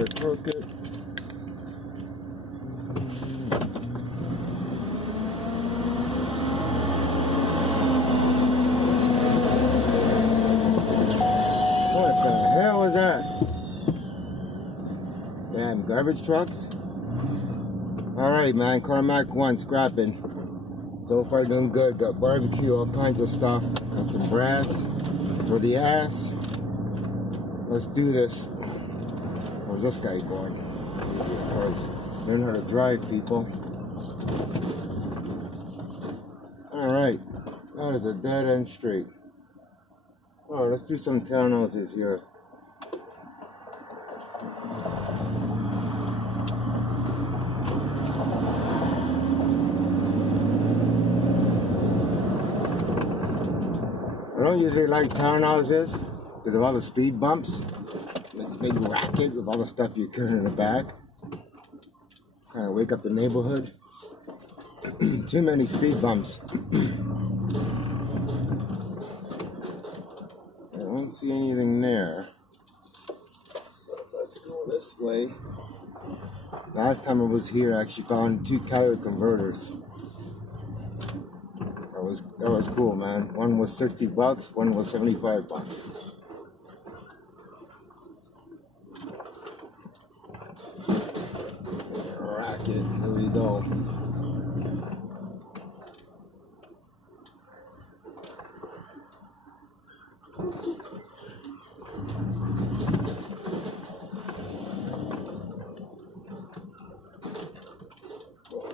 it, torque it. What the hell is that? Damn, garbage trucks? Alright, man, Carmack 1 scrapping. So far doing good. Got barbecue, all kinds of stuff. Got some brass for the ass. Let's do this. Where's this guy going? Jesus Christ. Learn how to drive, people. Alright. That is a dead end street. Oh, let's do some townhouses here. I don't usually like townhouses because of all the speed bumps. This big racket with all the stuff you carry in the back. Kind of wake up the neighborhood. Too many speed bumps. I don't see anything there. So let's go this way. Last time I was here, I actually found 2 catalytic converters. That was cool, man. One was $60, one was $75. Racket, here we go.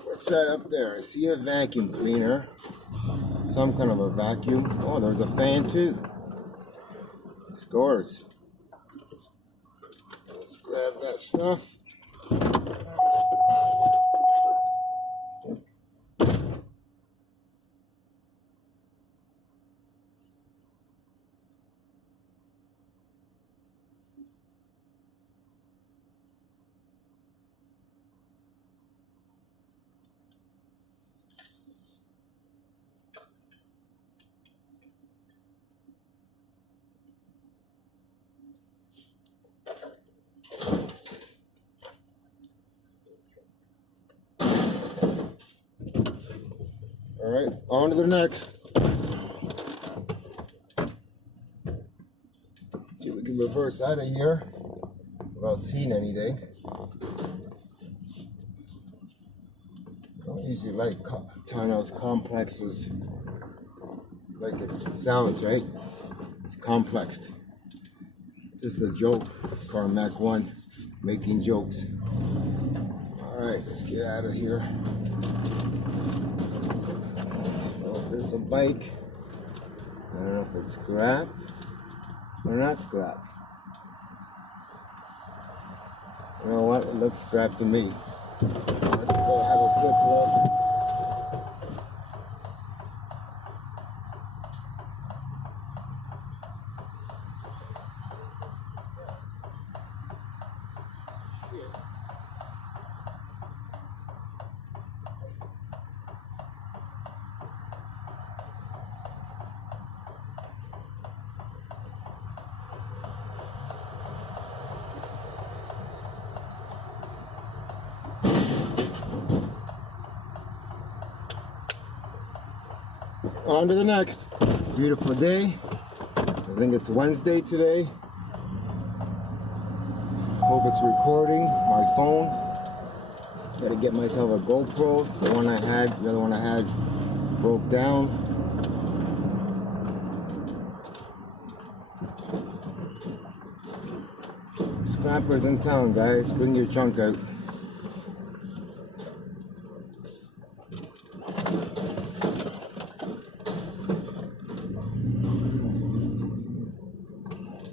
What's that up there? I see a vacuum cleaner. Some kind of a vacuum. Oh, there's a fan too. Scores. Let's grab that stuff. All right, on to the next. See if we can reverse out of here without seeing anything. I don't usually like townhouse complexes like it sounds, right? It's complexed. Just a joke. Carmack 1 making jokes. All right, let's get out of here. There's a bike. I don't know if it's scrap or not scrap. You know what? It looks scrap to me. Let's go have a quick look. On to the next. Beautiful day. I think it's Wednesday today. Hope it's recording my phone. Gotta get myself a GoPro. The other one I had broke down. Scrappers in town, guys. Bring your junk out.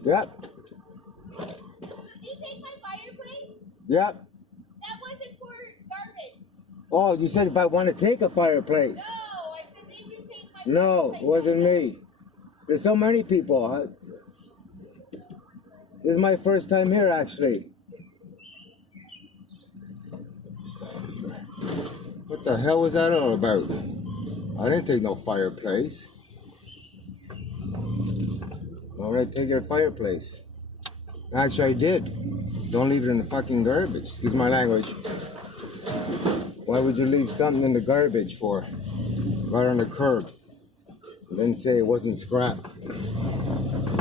Yep. Did you take my fireplace? Yep. That wasn't for garbage. Oh, you said if I want to take a fireplace. No, I said, did you take my No, fireplace? it wasn't me. There's so many people. This is my first time here, actually. What the hell was that all about? I didn't take no fireplace. Why would I take your fireplace? Actually, I did. Don't leave it in the fucking garbage. Excuse my language. Why would you leave something in the garbage for? Right on the curb. And then say it wasn't scrap.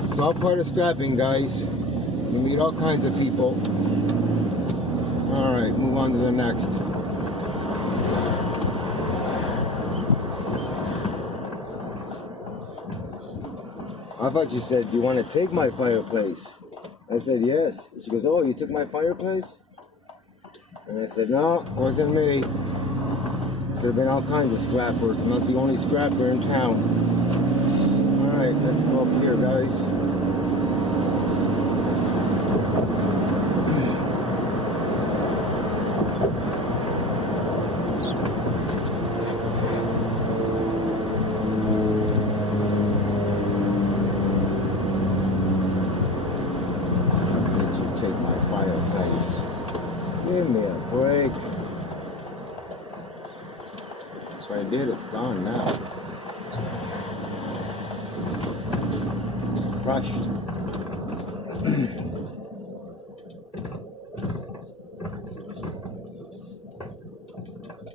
It's all part of scrapping, guys. You meet all kinds of people. Alright, move on to the next. I thought you said, "Do you want to take my fireplace?" I said, "Yes." She goes, "Oh, you took my fireplace?" And I said, "No, it wasn't me. Could have been all kinds of scrappers. I'm not the only scrapper in town." Alright, let's go up here, guys. Take my fireplace. Give me a break. If I did, it's gone now. It's crushed.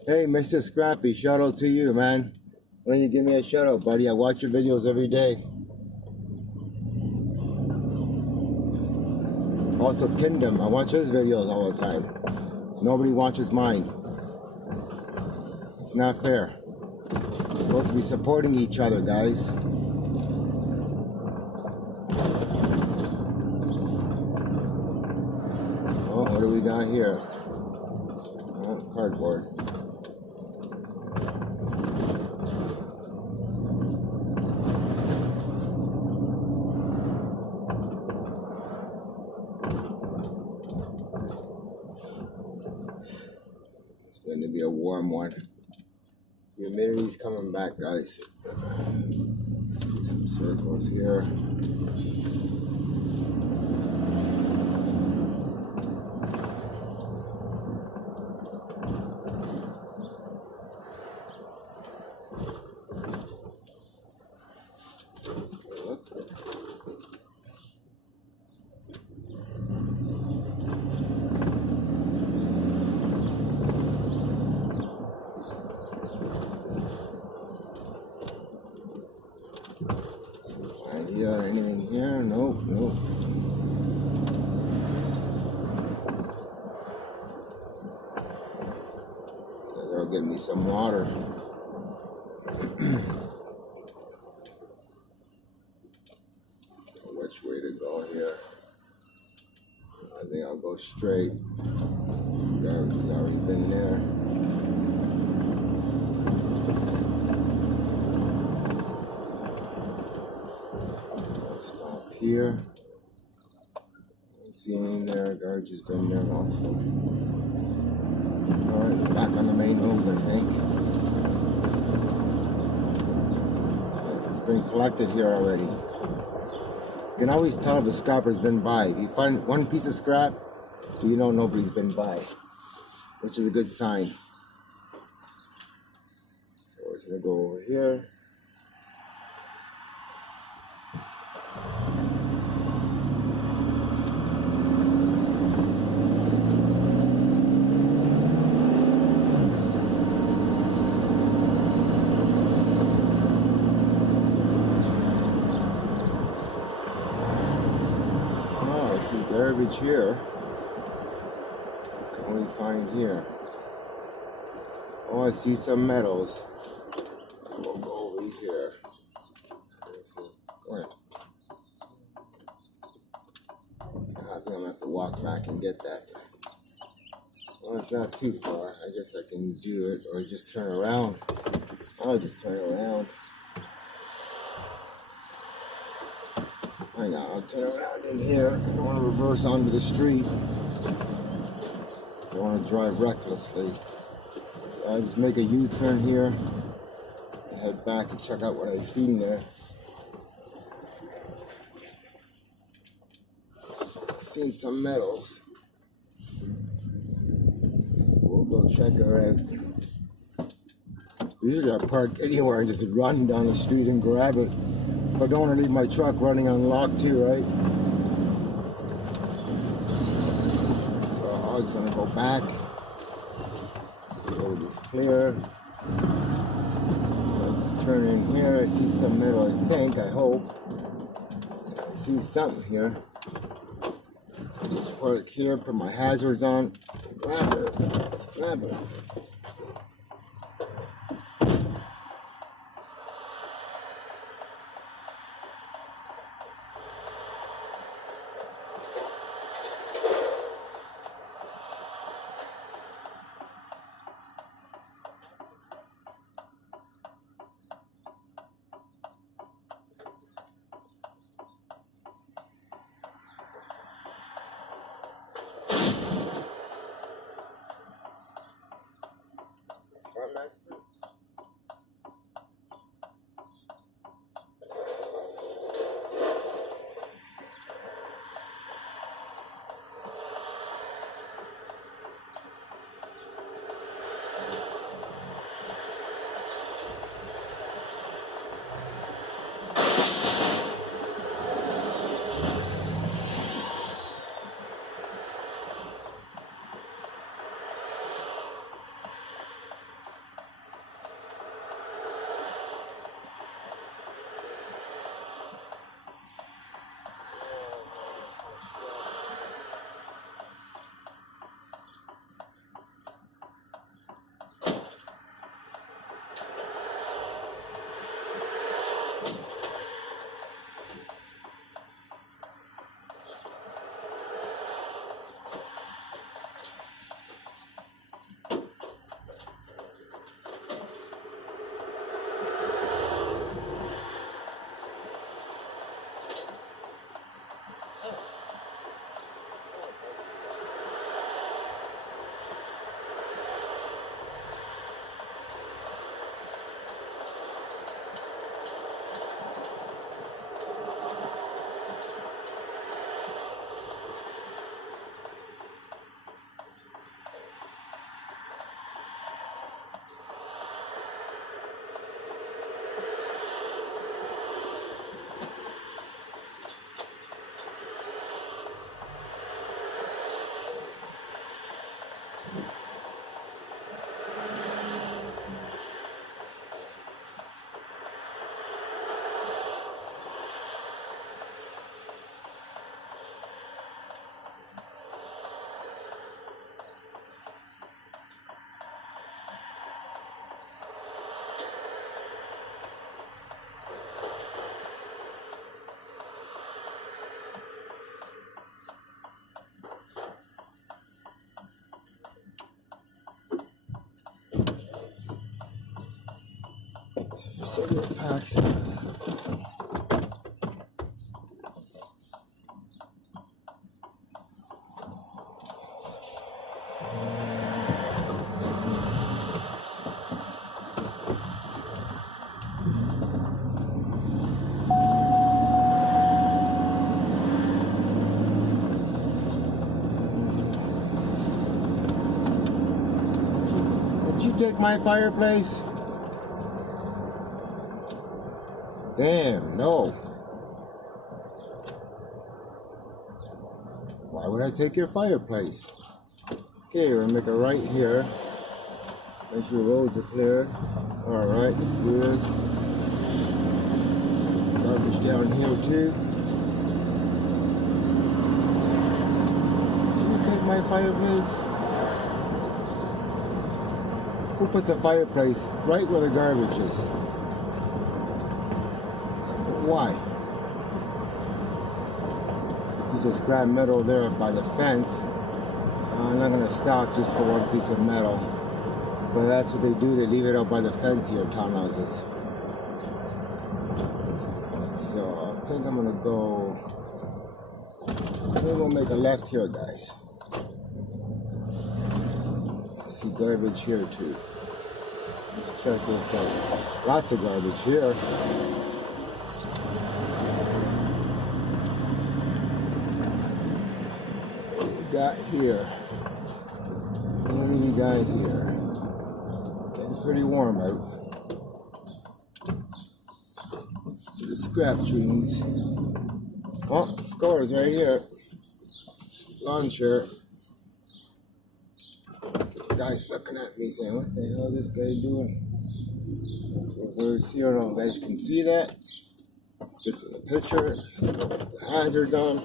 Hey, Mr. Scrappy, shout out to you, man. Why don't you give me a shout out, buddy? I watch your videos every day. Also, Kingdom, I watch his videos all the time. Nobody watches mine. It's not fair. We're supposed to be supporting each other, guys. Oh, what do we got here? Oh, cardboard. Going to be a warm one. Humidity's coming back, guys. Let's do some circles here. Yeah, anything here? Nope, nope. That'll give me some water. Which way to go here? I think I'll go straight. Garbage already been there. Stop here. Don't see anything there. Garbage has been there also. Alright, back on the main road, I think. It's been collected here already. You can always tell if a scrapper's been by. If you find one piece of scrap, you know nobody's been by, which is a good sign. So we're just gonna go over here. Garbage here. What can we find here? Oh, I see some metals. We'll go over here. Go ahead. I think I'm gonna have to walk back and get that. Well, it's not too far. I guess I can do it or just turn around. I'll just turn around. Hang on, I'll turn around in here. I don't want to reverse onto the street. I don't want to drive recklessly. I'll just make a U-turn here and head back and check out what I seen there. I've seen some metals. We'll go check her out. Usually I park anywhere and just run down the street and grab it. I don't want to leave my truck running unlocked too, right? back. The road is clear. I'll just turn in here. I see some metal, I think, I hope. I see something here. Just park here, put my hazards on. Grab her. Let's grab her. Cigarette packs. Did you take my fireplace? Damn, no. Why would I take your fireplace? Okay, we're gonna make a right here. Make sure the roads are clear. Alright, let's do this. There's garbage down here too. Did you take my fireplace? Who puts a fireplace right where the garbage is? Why? You just grab metal there by the fence. I'm not gonna stop just for one piece of metal. But that's what they do, they leave it out by the fence here, townhouses. So I think I'm gonna go, maybe we'll make a left here, guys. See garbage here too. Let's check this out. Lots of garbage here. Got here. What do you got here? Getting pretty warm out. The scrap dreams. Oh, scores right here. Lawn chair. guy's looking at me saying, what the hell is this guy doing? So reverse here, I don't know if you guys can see that. It's in the picture. Let's go with the hazards on.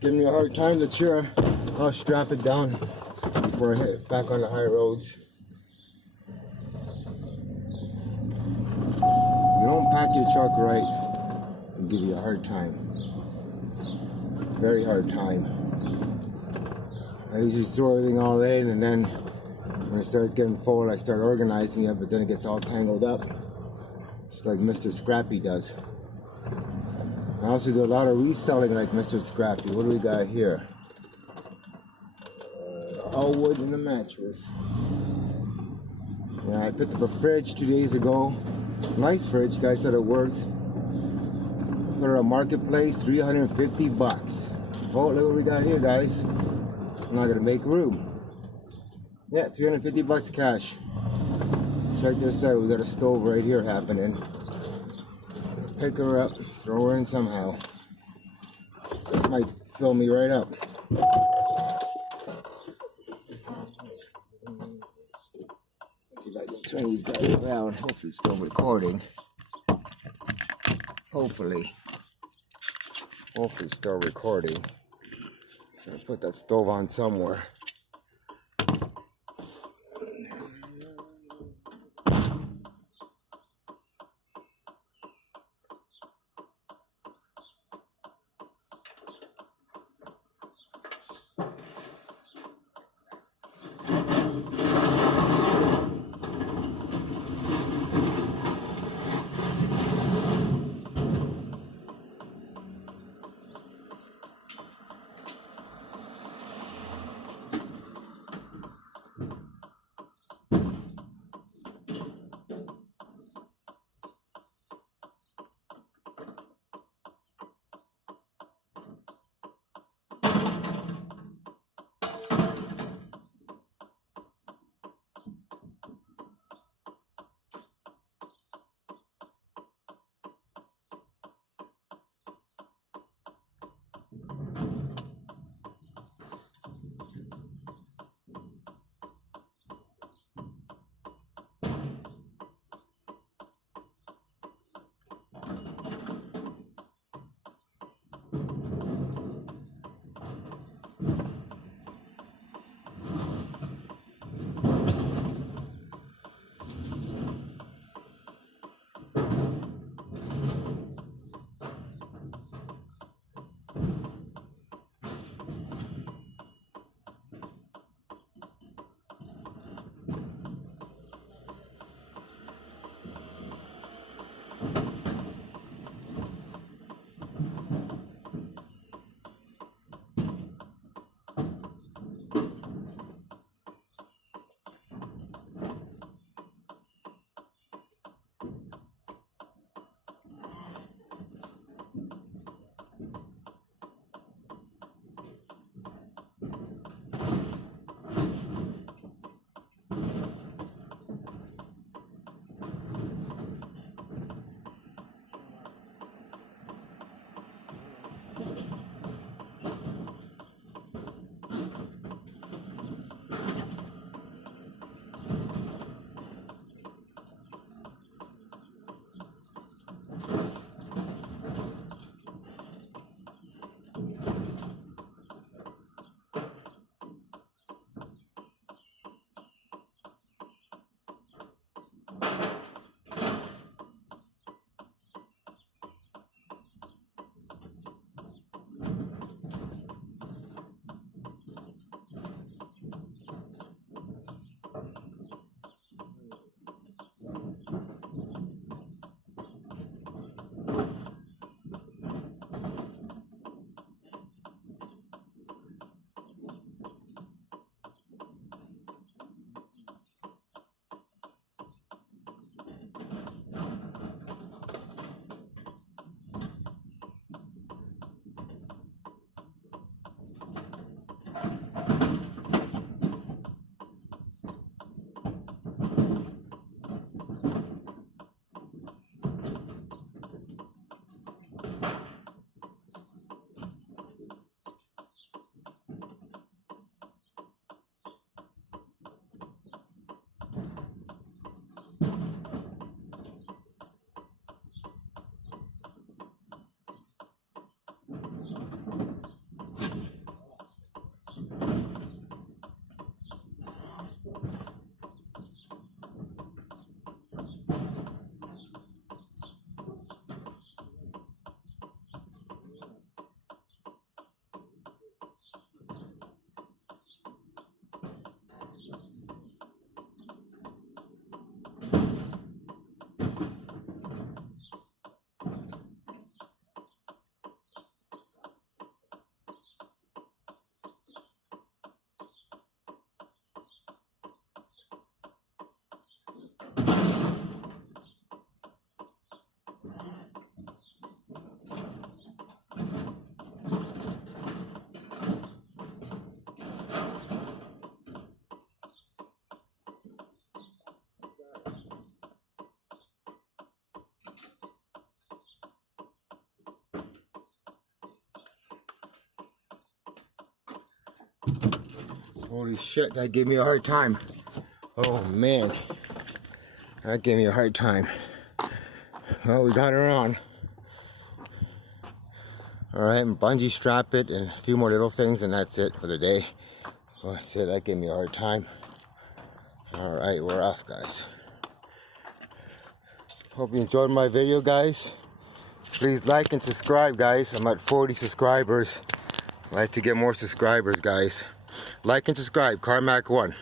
Giving me a hard time, the chair. I'll strap it down before I hit back on the high roads. You don't pack your truck right, it'll give you a hard time. Very hard time. I usually throw everything all in, and then when it starts getting full, I start organizing it, but then it gets all tangled up. Just like Mr. Scrappy does. I also do a lot of reselling like Mr. Scrappy. What do we got here? All wood in the mattress. Yeah, I picked up a fridge 2 days ago. Nice fridge, guys said it worked. Put it on Marketplace, 350 bucks. Oh, look what we got here, guys. I'm not gonna make room. Yeah, 350 bucks cash. Check this out, we got a stove right here happening. Pick her up, throw her in somehow. This might fill me right up. Let's see if I can turn these guys around. Hopefully it's still recording. Hopefully it's still recording. I'm gonna put that stove on somewhere. Holy shit, that gave me a hard time. Oh man, that gave me a hard time. Well, we got her on. Alright, bungee strap it and a few more little things and that's it for the day. Oh, that's it, that gave me a hard time. Alright, we're off, guys. Hope you enjoyed my video, guys. Please like and subscribe, guys. I'm at 40 subscribers. I'd like to get more subscribers, guys. Like and subscribe, Carmack 1.